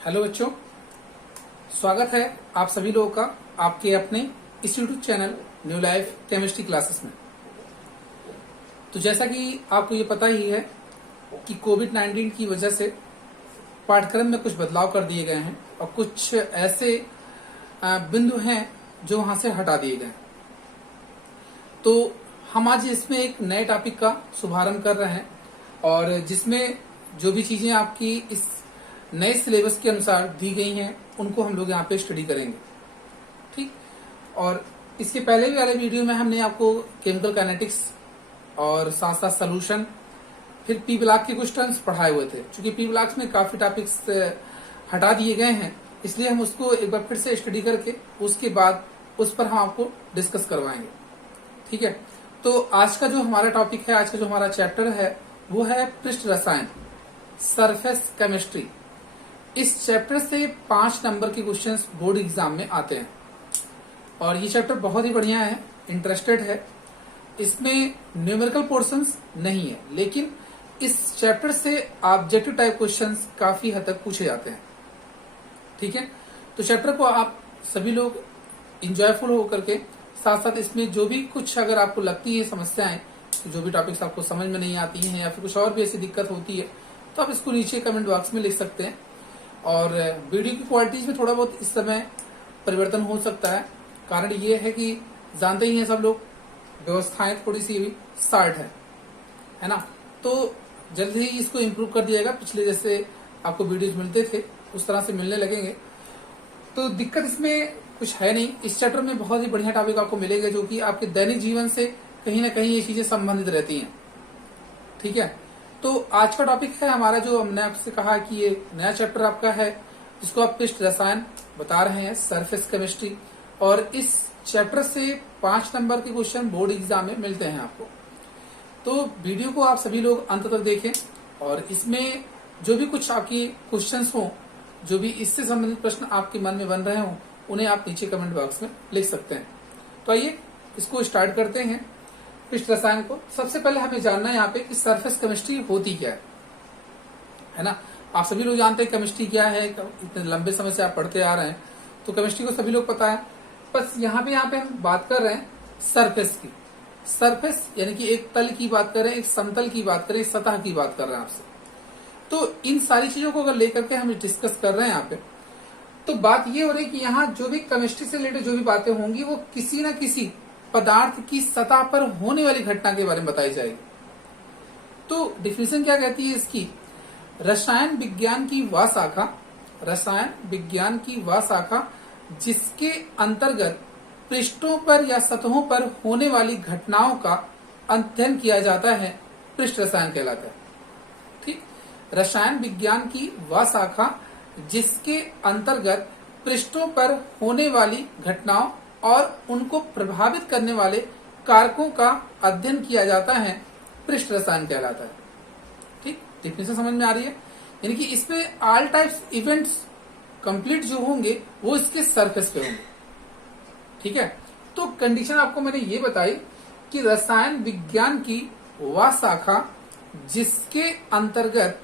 Hello बच्चों, स्वागत है आप सभी लोगों का आपके अपने इस YouTube channel new life chemistry classes में। तो जैसा कि आपको ये पता ही है कि कोविड-19 की वजह से पाठ्यक्रम में कुछ बदलाव कर दिए गए हैं और कुछ ऐसे बिंदु हैं जो वहां से हटा दिए गए हैं। तो हम आज इसमें एक नए टॉपिक का शुभारंभ कर रहे हैं और जिसमें जो भी चीजें आपकी इस नए सिलेबस के अनुसार दी गई हैं उनको हम लोग यहाँ पे स्टडी करेंगे। ठीक, और इसके पहले भी वाले वीडियो में हमने आपको केमिकल काइनेटिक्स और साथ साथ सोल्यूशन, फिर पी ब्लॉक के कुछ टर्म्स पढ़ाए हुए थे। क्योंकि पी ब्लॉक्स में काफी टॉपिक्स हटा दिए गए हैं, इसलिए हम उसको एक बार फिर से स्टडी करके उसके बाद उस पर हम आपको डिस्कस करवाएंगे। ठीक है, तो आज का जो हमारा टॉपिक है, आज का जो हमारा चैप्टर है वो है पृष्ठ रसायन, सरफेस केमिस्ट्री। इस चैप्टर से 5 नंबर के क्वेश्चंस बोर्ड एग्जाम में आते हैं और ये चैप्टर बहुत ही बढ़िया है, इंटरेस्टेड है। इसमें न्यूमेरिकल पोर्शंस नहीं है, लेकिन इस चैप्टर से ऑब्जेक्टिव टाइप क्वेश्चंस काफी हद तक पूछे जाते हैं। ठीक है, तो चैप्टर को आप सभी लोग इंजॉयफुल होकर के साथ साथ इसमें जो भी कुछ अगर आपको लगती है समस्याएं, जो भी टॉपिक्स आपको समझ में नहीं आती हैं या फिर कुछ और भी ऐसी दिक्कत होती है, तो आप इसको नीचे कमेंट बॉक्स में लिख सकते हैं। और वीडियो की क्वालिटीज में थोड़ा बहुत इस समय परिवर्तन हो सकता है। कारण ये है कि जानते ही हैं सब लोग, व्यवस्थाएं थोड़ी सी भी शार्ट है ना। तो जल्द ही इसको इम्प्रूव कर दिएगा। पिछले जैसे आपको वीडियोज मिलते थे उस तरह से मिलने लगेंगे, तो दिक्कत इसमें कुछ है नहीं। इस चैप्टर में बहुत ही बढ़िया टॉपिक आपको मिलेगा जो कि आपके दैनिक जीवन से कहीं ना कहीं ये चीजें संबंधित रहती हैं। ठीक है, तो आज का टॉपिक है हमारा, जो हमने आपसे कहा कि ये नया चैप्टर आपका है जिसको आप पृष्ठ रसायन बता रहे हैं, सरफेस केमिस्ट्री। और इस चैप्टर से 5 नंबर के क्वेश्चन बोर्ड एग्जाम में मिलते हैं आपको। तो वीडियो को आप सभी लोग अंत तक देखें और इसमें जो भी कुछ आपकी क्वेश्चंस हो, जो भी इससे संबंधित प्रश्न आपके मन में बन रहे हो, उन्हें आप नीचे कमेंट बॉक्स में लिख सकते हैं। तो आइए इसको स्टार्ट करते हैं पृष्ठ रसायन को। सबसे पहले हमें जानना है यहाँ पे कि सरफेस केमिस्ट्री होती क्या है ना। आप सभी लोग जानते हैं केमिस्ट्री क्या है, इतने लंबे समय से आप पढ़ते आ रहे हैं, तो केमिस्ट्री को सभी लोग पता है। बस यहाँ पे हम बात कर रहे हैं सरफेस की। सरफेस यानी कि एक तल की बात करें, एक समतल की बात करें, सतह की बात कर रहे हैं आपसे। तो इन सारी चीजों को अगर लेकर के हम डिस्कस कर रहे हैं यहाँ पे, तो बात ये हो रही है कि यहाँ जो भी केमिस्ट्री से रिलेटेड जो भी बातें होंगी वो किसी न किसी पदार्थ की सतह पर होने वाली घटना के बारे में बताई जाएगी। तो डिफिनेशन क्या कहती है इसकी? रसायन विज्ञान की वह शाखा, रसायन विज्ञान की वह शाखा जिसके अंतर्गत पृष्ठों पर या सतहों पर होने वाली घटनाओं का अध्ययन किया जाता है, पृष्ठ रसायन कहलाता है। ठीक, रसायन विज्ञान की वह शाखा जिसके अंतर्गत पृष्ठों पर होने वाली घटनाओं और उनको प्रभावित करने वाले कारकों का अध्ययन किया जाता है, पृष्ठ रसायन कहलाता है। ठीक, डिफिनेशन समझ में आ रही है? यानी कि इसमें ऑल टाइप्स इवेंट्स कंप्लीट जो होंगे वो इसके सरफेस पे होंगे। ठीक है, तो कंडीशन आपको मैंने ये बताई कि रसायन विज्ञान की वह शाखा जिसके अंतर्गत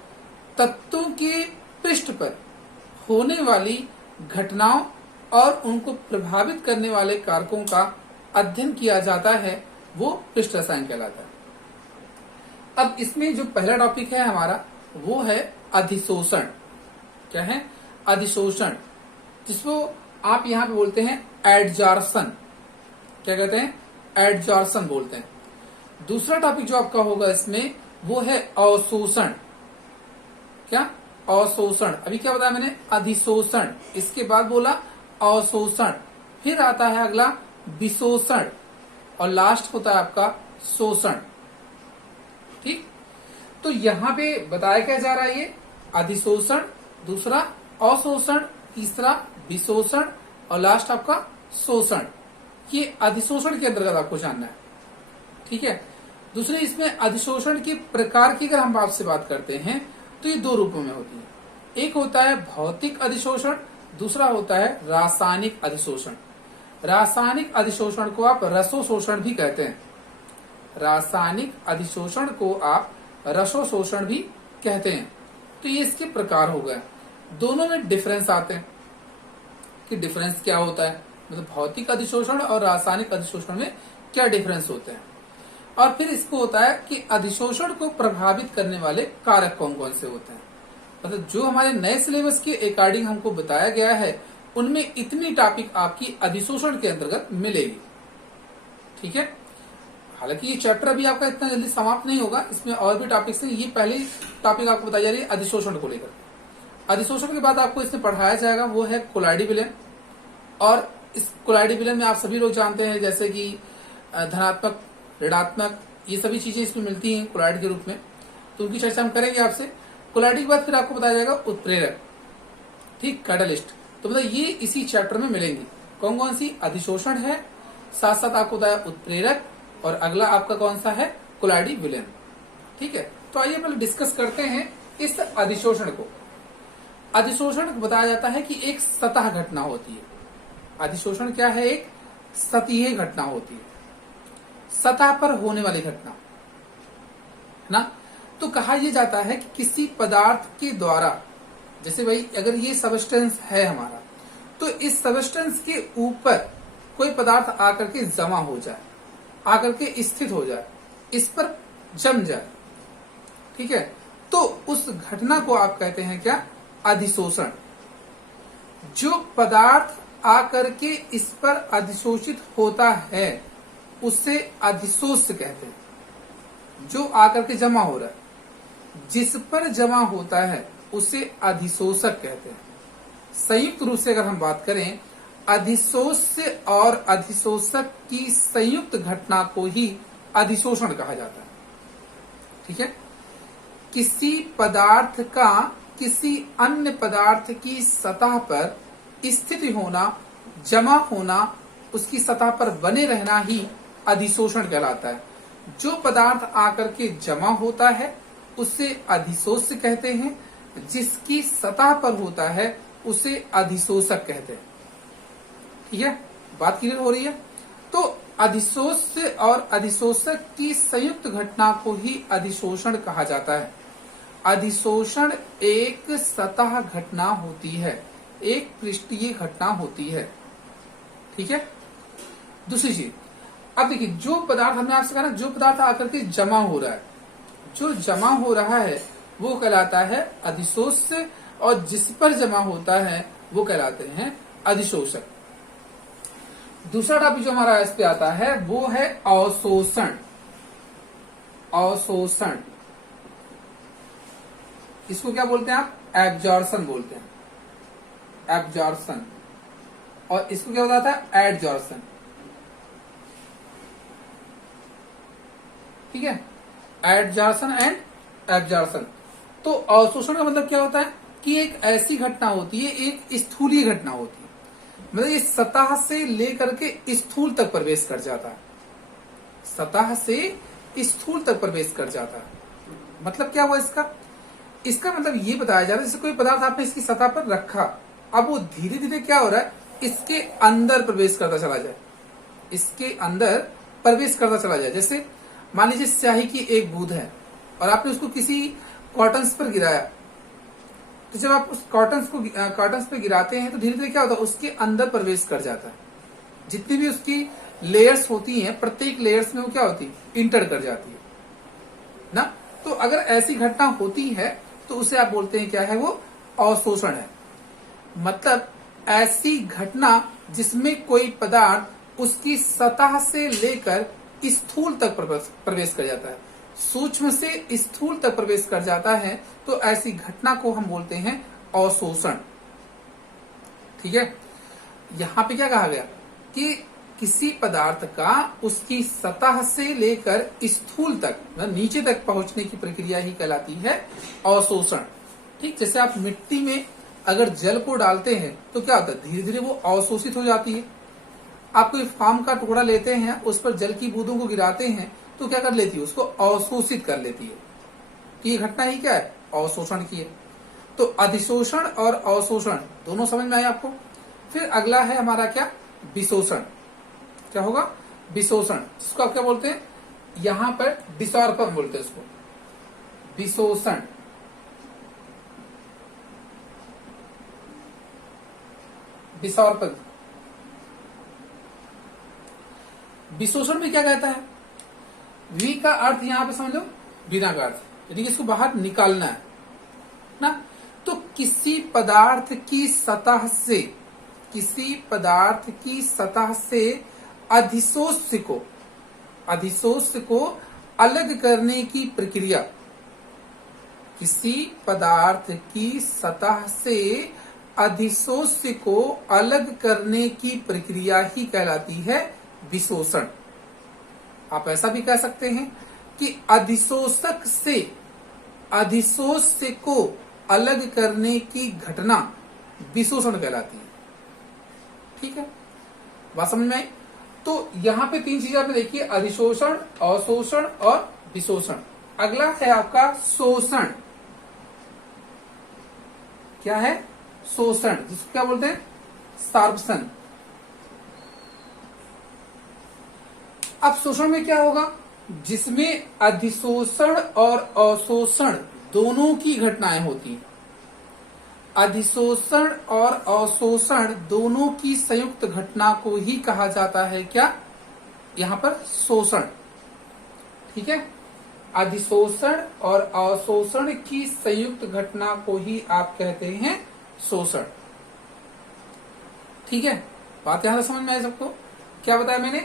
तत्वों के पृष्ठ पर होने वाली घटनाओं और उनको प्रभावित करने वाले कारकों का अध्ययन किया जाता है, वो पृष्ठ रसायन कहलाता है। अब इसमें जो पहला टॉपिक है हमारा वो है अधिशोषण। क्या है? अधिशोषण, जिसको आप यहाँ पे बोलते हैं एडजॉर्प्शन। क्या कहते हैं? एडजॉर्प्शन बोलते हैं। दूसरा टॉपिक जो आपका होगा इसमें वो है अवशोषण। क्या? अवशोषण। अभी क्या बताया मैंने? अधिशोषण, इसके बाद बोला अवशोषण, फिर आता है अगला विशोषण और लास्ट होता है आपका शोषण। ठीक, तो यहाँ पे बताया क्या जा रहा है? ये अधिशोषण, दूसरा अवशोषण, तीसरा विशोषण और लास्ट आपका शोषण। ये अधिशोषण के अंतर्गत आपको जानना है। ठीक है, दूसरे इसमें अधिशोषण के प्रकार की अगर हम आपसे बात करते हैं तो ये 2 रूपों में होती है। एक होता है भौतिक अधिशोषण, दूसरा होता है रासायनिक अधिशोषण। रासायनिक अधिशोषण को आप रसोशोषण भी कहते हैं। रासायनिक अधिशोषण को आप रसोशोषण भी कहते हैं। तो ये इसके प्रकार हो गए। दोनों में डिफरेंस आते हैं कि डिफरेंस क्या होता है, मतलब भौतिक अधिशोषण और रासायनिक अधिशोषण में क्या डिफरेंस होते हैं। और फिर इसको होता है कि अधिशोषण को प्रभावित करने वाले कारक कौन कौन से होते हैं। मतलब जो हमारे नए सिलेबस के अकॉर्डिंग हमको बताया गया है उनमें इतनी टॉपिक आपकी अधिशोषण के अंतर्गत मिलेगी। ठीक है, हालांकि ये चैप्टर अभी आपका इतना जल्दी समाप्त नहीं होगा, इसमें और भी टॉपिक्स हैं। ये पहली टॉपिक आपको बताई जा रही है अधिशोषण को लेकर। अधिशोषण के बाद आपको इसमें पढ़ाया जाएगा वो है कोलाइडी विलयन। और इस कोलाइडी विलयन में आप सभी लोग जानते हैं जैसे कि धनात्मक, ऋणात्मक, ये सभी चीजें इसमें मिलती हैं कोलाइड के रूप में, तो उनकी चर्चा हम करेंगे आपसे। कोलाइडी के बाद फिर आपको बताया जाएगा उत्प्रेरक, ठीक, कैटलिस्ट। तो मतलब ये इसी चैप्टर में मिलेंगी। कौन कौन सी? अधिशोषण है, साथ साथ आपको बताया उत्प्रेरक, और अगला आपका कौन सा है? कोलाइडी विलयन। ठीक है, तो आइए पहले डिस्कस करते हैं इस अधिशोषण को। अधिशोषण बताया जाता है कि एक सतह घटना होती है। अधिशोषण क्या है? एक सतहीय घटना होती है, सतह पर होने वाली घटना है ना। तो कहा यह जाता है कि किसी पदार्थ के द्वारा, जैसे भाई अगर ये सबस्टेंस है हमारा, तो इस सबस्टेंस के ऊपर कोई पदार्थ आकर के जमा हो जाए, आकर के स्थित हो जाए, इस पर जम जाए, ठीक है, तो उस घटना को आप कहते हैं क्या? अधिशोषण। जो पदार्थ आकर के इस पर अधिशोषित होता है उसे अधिशोष्य कहते हैं। जो आकर के जमा हो रहा है, जिस पर जमा होता है उसे अधिशोषक कहते हैं। संयुक्त रूप से अगर हम बात करें, अधिशोष्य और अधिशोषक की संयुक्त घटना को ही अधिशोषण कहा जाता है। ठीक है, किसी पदार्थ का किसी अन्य पदार्थ की सतह पर स्थिति होना, जमा होना, उसकी सतह पर बने रहना ही अधिशोषण कहलाता है। जो पदार्थ आकर के जमा होता है उसे अधिशोष्य कहते हैं, जिसकी सतह पर होता है उसे अधिशोषक कहते हैं। ठीक है, बात क्लियर हो रही है? तो अधिशोष्य और अधिशोषक की संयुक्त घटना को ही अधिशोषण कहा जाता है। अधिशोषण एक सतह घटना होती है, एक पृष्ठीय घटना होती है। ठीक है, दूसरी चीज, अब देखिए, जो पदार्थ हमने आपसे कहा ना, जो पदार्थ आकर के जमा हो रहा है, जो जमा हो रहा है वो कहलाता है अधिशोष्य, और जिस पर जमा होता है वो कहलाते हैं अधिशोषक। दूसरा टॉपिक जो हमारा इस पे आता है वो है अवशोषण। अवशोषण, इसको क्या बोलते हैं आप? एब्जॉर्शन बोलते हैं, एब्जॉर्शन। और इसको क्या होता है? एडजॉर्शन। ठीक है, एडजॉर्शन एंड एब्जॉर्शन। तो अवशोषण का मतलब क्या होता है कि एक ऐसी घटना होती है, एक स्थूलीय घटना होती है, मतलब ये सतह से लेकर के स्थूल तक प्रवेश कर जाता है, सतह से स्थूल तक प्रवेश कर जाता है। मतलब क्या हुआ इसका? इसका मतलब ये बताया जा रहा है जैसे कोई पदार्थ आपने इसकी सतह पर रखा, अब वो धीरे धीरे क्या हो रहा है? इसके अंदर प्रवेश करता चला जाए, इसके अंदर प्रवेश करता चला जाए। जैसे मान लीजिए स्याही की एक बूंद है और आपने उसको किसी कॉटन्स पर गिराया, तो जब आप उस कॉटन्स पे गिराते हैं तो धीरे धीरे क्या होता है? उसके अंदर प्रवेश कर जाता है। जितनी भी उसकी लेयर्स होती हैं, प्रत्येक लेयर्स में वो क्या होती है? इंटर कर जाती है ना। तो अगर ऐसी घटना होती है तो उसे आप बोलते हैं क्या है? वो अवशोषण है। मतलब ऐसी घटना जिसमें कोई पदार्थ उसकी सतह से लेकर स्थूल तक प्रवेश कर जाता है, सूक्ष्म से स्थूल तक प्रवेश कर जाता है, तो ऐसी घटना को हम बोलते हैं अवशोषण। ठीक है, यहां पे क्या कहा गया कि किसी पदार्थ का उसकी सतह से लेकर स्थूल तक, मतलब नीचे तक पहुंचने की प्रक्रिया ही कहलाती है अवशोषण। ठीक, जैसे आप मिट्टी में अगर जल को डालते हैं तो क्या होता है? धीरे धीरे वो अवशोषित हो जाती है। आप कोई फार्म का टुकड़ा लेते हैं, उस पर जल की बूंदों को गिराते हैं तो क्या कर लेती है? उसको अवशोषित कर लेती है। कि ये घटना ही क्या है? अवशोषण की है। तो अधिशोषण और अवशोषण दोनों समझ में आए आपको। फिर अगला है हमारा क्या? विशोषण। क्या होगा? विशोषण, जिसको आप क्या बोलते हैं? यहां पर डिसॉर्पम बोलते हैं इसको, विशोषण। विसर्पण। विशोषण में क्या कहता है? वि का अर्थ यहां पे समझ लो बिना का अर्थ, यानी कि इसको बाहर निकालना है ना। तो किसी पदार्थ की सतह से, किसी पदार्थ की सतह से अधिशोष्य को अलग करने की प्रक्रिया, किसी पदार्थ की सतह से अधिशोष्य को अलग करने की प्रक्रिया ही कहलाती है विशोषण। आप ऐसा भी कह सकते हैं कि अधिशोषक से अधिशोष्य को अलग करने की घटना विशोषण कहलाती है। ठीक है, बात समझ में आई? तो यहां पे तीन चीजें आपने देखी है, अधिशोषण, अवशोषण और विशोषण। अगला है आपका शोषण। क्या है? शोषण, जिसको क्या बोलते हैं? सार्प्शन। अब शोषण में क्या होगा? जिसमें अधिशोषण और अवशोषण दोनों की घटनाएं होती हैं। अधिशोषण और अवशोषण दोनों की संयुक्त घटना को ही कहा जाता है क्या? यहां पर शोषण। ठीक है, अधिशोषण और अवशोषण की संयुक्त घटना को ही आप कहते हैं शोषण। ठीक है, बात यहां से समझ में आए सबको? क्या बताया मैंने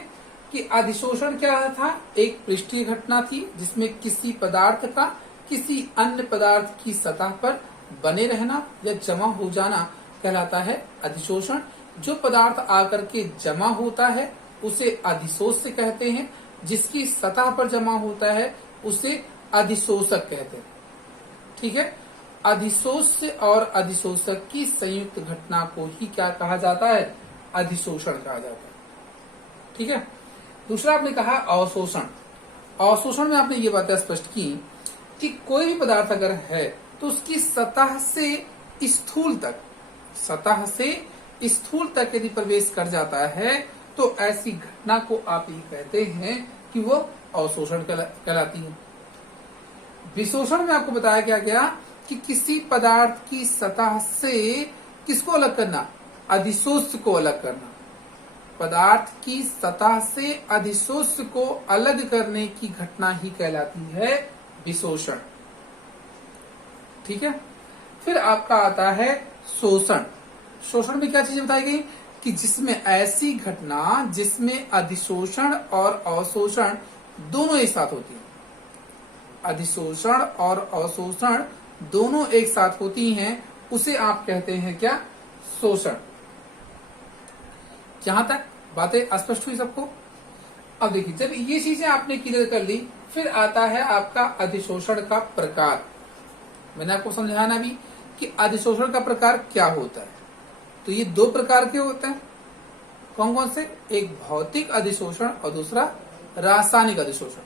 कि अधिशोषण क्या था? एक पृष्ठीय घटना थी जिसमें किसी पदार्थ का किसी अन्य पदार्थ की सतह पर बने रहना या जमा हो जाना कहलाता है अधिशोषण। जो पदार्थ आकर के जमा होता है उसे अधिशोष्य कहते हैं, जिसकी सतह पर जमा होता है उसे अधिशोषक कहते हैं। ठीक है, अधिशोष्य और अधिशोषक की संयुक्त घटना को ही क्या कहा जाता है? अधिशोषण कहा जाता है। ठीक है, दूसरा आपने कहा अवशोषण। अवशोषण में आपने ये बातें स्पष्ट की कि कोई भी पदार्थ अगर है तो उसकी सतह से स्थूल तक यदि प्रवेश कर जाता है तो ऐसी घटना को आप ये कहते हैं कि वो अवशोषण कहलाती है। विशोषण में आपको बताया क्या गया कि किसी पदार्थ की सतह से किसको अलग करना? अधिशोष्य को अलग करना। पदार्थ की सतह से अधिशोष्य को अलग करने की घटना ही कहलाती है विशोषण। ठीक है, फिर आपका आता है शोषण। शोषण में क्या चीजें बताई गई कि जिसमें ऐसी घटना जिसमें अधिशोषण और अवशोषण दोनों एक साथ होती है। अधिशोषण और अवशोषण दोनों एक साथ होती हैं, उसे आप कहते हैं क्या? शोषण। यहां तक बातें स्पष्ट हुई सबको? अब देखिए, जब ये चीजें आपने क्लियर कर ली, फिर आता है आपका अधिशोषण का प्रकार। मैंने आपको समझाना भी कि अधिशोषण का प्रकार क्या होता है। तो ये दो प्रकार के होते हैं। कौन कौन से? एक भौतिक अधिशोषण और दूसरा रासायनिक अधिशोषण।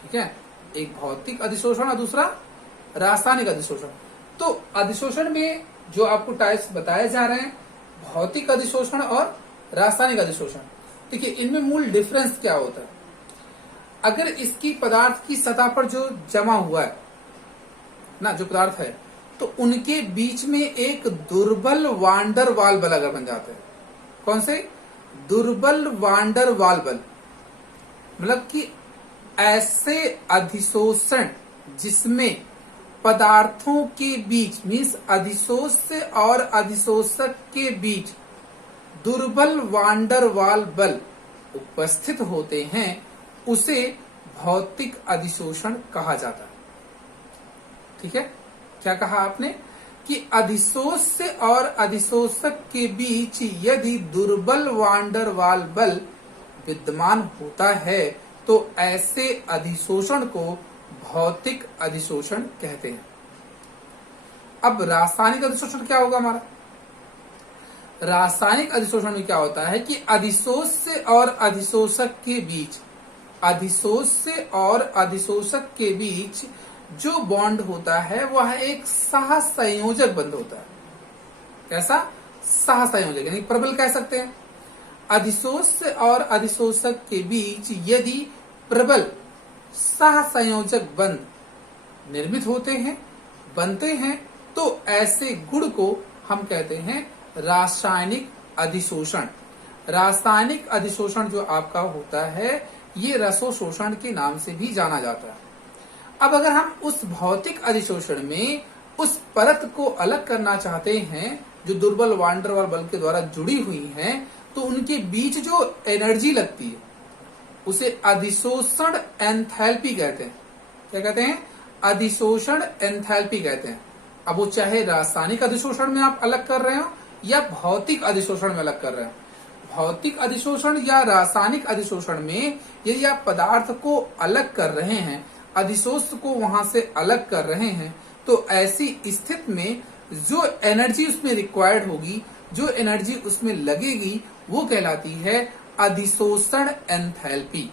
ठीक है, एक भौतिक अधिशोषण और दूसरा रासायनिक अधिशोषण। तो अधिशोषण में जो आपको टाइप्स बताए जा रहे हैं, भौतिक अधिशोषण और रासायनिक अधिशोषण। देखिए, इनमें मूल डिफरेंस क्या होता है? अगर इसकी पदार्थ की सतह पर जो जमा हुआ है ना, जो पदार्थ है, तो उनके बीच में एक दुर्बल वांडर वाल बल अगर बन जाते हैं। कौन से? दुर्बल वांडर वाल बल। मतलब कि ऐसे अधिशोषण जिसमें पदार्थों के बीच, मीन्स अधिशोष्य और अधिशोषक के बीच दुर्बल वांडर वाल बल उपस्थित होते हैं, उसे भौतिक अधिशोषण कहा जाता है। ठीक है, क्या कहा आपने कि अधिशोष्य और अधिशोषक के बीच यदि दुर्बल वांडर वाल बल विद्यमान होता है तो ऐसे अधिशोषण को भौतिक अधिशोषण कहते हैं। अब रासायनिक अधिशोषण क्या होगा हमारा? रासायनिक अधिशोषण में क्या होता है कि अधिशोष्य और अधिशोषक के बीच, अधिशोष्य और अधिशोषक के बीच जो बॉन्ड होता है वह एक सहसंयोजक बंध होता है। कैसा? सहसंयोजक, यानी प्रबल कह सकते हैं। अधिशोष्य और अधिशोषक के बीच यदि प्रबल सहसंयोजक बंध निर्मित होते हैं, बनते हैं, तो ऐसे गुण को हम कहते हैं रासायनिक अधिशोषण। रासायनिक अधिशोषण जो आपका होता है ये रसोशोषण के नाम से भी जाना जाता है। अब अगर हम उस भौतिक अधिशोषण में उस परत को अलग करना चाहते हैं जो दुर्बल वान डेर वाल बल के द्वारा जुड़ी हुई हैं, तो उनके बीच जो एनर्जी लगती है उसे अधिशोषण एंथैल्पी कहते हैं। क्या कहते हैं? अधिशोषण एंथैल्पी कहते हैं। अब वो चाहे रासायनिक अधिशोषण में आप अलग कर रहे हो या भौतिक अधिशोषण में अलग कर रहे हो। भौतिक अधिशोषण या रासायनिक अधिशोषण में यदि आप पदार्थ को अलग कर रहे हैं, अधिशोष को वहां से अलग कर रहे हैं, तो ऐसी स्थिति में जो एनर्जी उसमें रिक्वायर्ड होगी, जो एनर्जी उसमें लगेगी, वो कहलाती है अधिशोषण एंथैल्पी।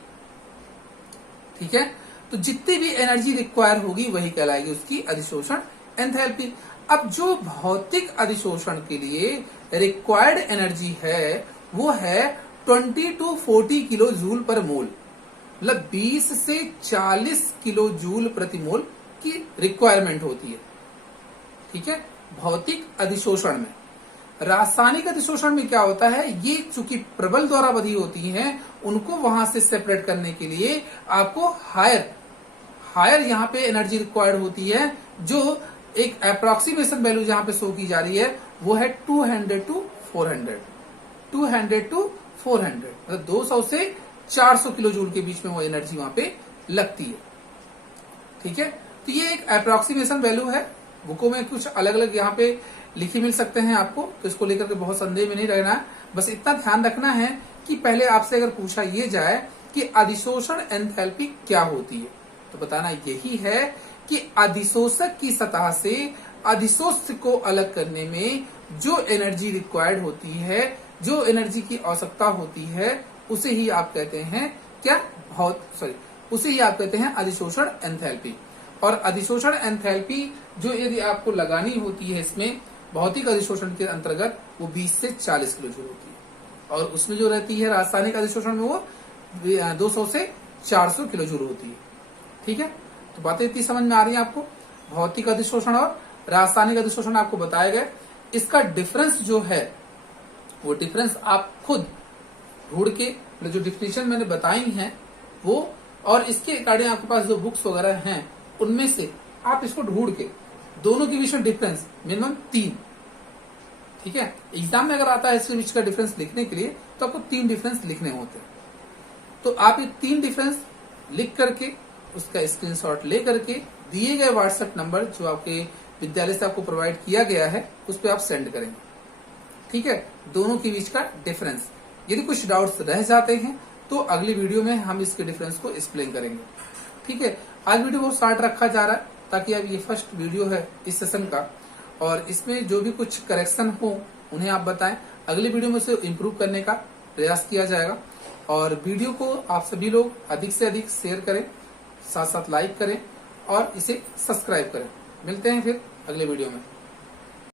ठीक है, तो जितनी भी एनर्जी रिक्वायर होगी वही कहलाएगी उसकी अधिशोषण एंथैल्पी। अब जो भौतिक अधिशोषण के लिए रिक्वायर्ड एनर्जी है वो है 20 to 40 किलो जूल पर मोल, मतलब 20 से 40 किलो जूल प्रति मोल की रिक्वायरमेंट होती है। ठीक है, भौतिक अधिशोषण में। रासायनिक अधिशोषण में क्या होता है, ये चूंकि प्रबल द्वारा बधी होती हैं, उनको वहां से सेपरेट करने के लिए आपको हायर यहाँ पे एनर्जी रिक्वायर्ड होती है, जो एक अप्रोक्सीमेशन वैल्यू जहां पे शो की जा रही है वो है 200 to 400, 200 to 400, मतलब 200 से 400 किलो जूल के बीच में वो एनर्जी वहां पे लगती है। ठीक है, तो ये एक अप्रोक्सीमेशन वैल्यू है। बुकों में कुछ अलग अलग यहाँ पे लिखे मिल सकते हैं आपको, तो इसको लेकर के बहुत संदेह में नहीं रहना है। बस इतना ध्यान रखना है कि पहले आपसे अगर पूछा ये जाए कि अधिशोषण एंथैल्पी क्या होती है, तो बताना यही है कि अधिशोषक की सतह से अधिशोष को अलग करने में जो एनर्जी रिक्वायर्ड होती है, जो एनर्जी की आवश्यकता होती है, उसे ही आप कहते हैं उसे ही आप कहते हैं अधिशोषण एंथैल्पी। और अधिशोषण एंथैल्पी जो यदि आपको लगानी होती है इसमें भौतिक अधिशोषण के अंतर्गत, वो 20 से 40 किलो जूल होती है, और उसमें जो रहती है रासायनिक अधिशोषण में वो 200 से 400 किलो जूल होती है। ठीक है, तो बातें इतनी समझ में आ रही है आपको। भौतिक अधिशोषण और रासायनिक अधिशोषण आपको बताए गए। इसका डिफरेंस जो है वो डिफरेंस आप खुद ढूंढ के, जो डिफिनेशन मैंने बताई हैं वो, और इसके अकॉर्डिंग आपके पास जो बुक्स वगैरह हैं उनमें से आप इसको ढूंढ के दोनों के बीच में डिफरेंस मिनिमम 3। ठीक है, एग्जाम में अगर आता है इसके बीच का डिफरेंस लिखने के लिए तो आपको 3 डिफरेंस लिखने होते हैं। तो आप ये 3 डिफरेंस लिख करके उसका स्क्रीनशॉट ले करके दिए गए व्हाट्सएप नंबर जो आपके विद्यालय से आपको प्रोवाइड किया गया है उस पर आप सेंड करेंगे। ठीक है, दोनों के बीच का डिफरेंस। यदि कुछ डाउट्स रह जाते हैं तो अगली वीडियो में हम इसके डिफरेंस को एक्सप्लेन करेंगे। ठीक है, आज वीडियो बहुत शॉर्ट रखा जा रहा है ताकि अब ये फर्स्ट वीडियो है इस सेशन का, और इसमें जो भी कुछ करेक्शन हो उन्हें आप बताएं। अगली वीडियो में उसे इम्प्रूव करने का प्रयास किया जाएगा। और वीडियो को आप सभी लोग अधिक से अधिक शेयर करें, साथ साथ लाइक करें और इसे सब्सक्राइब करें। मिलते हैं फिर अगले वीडियो में।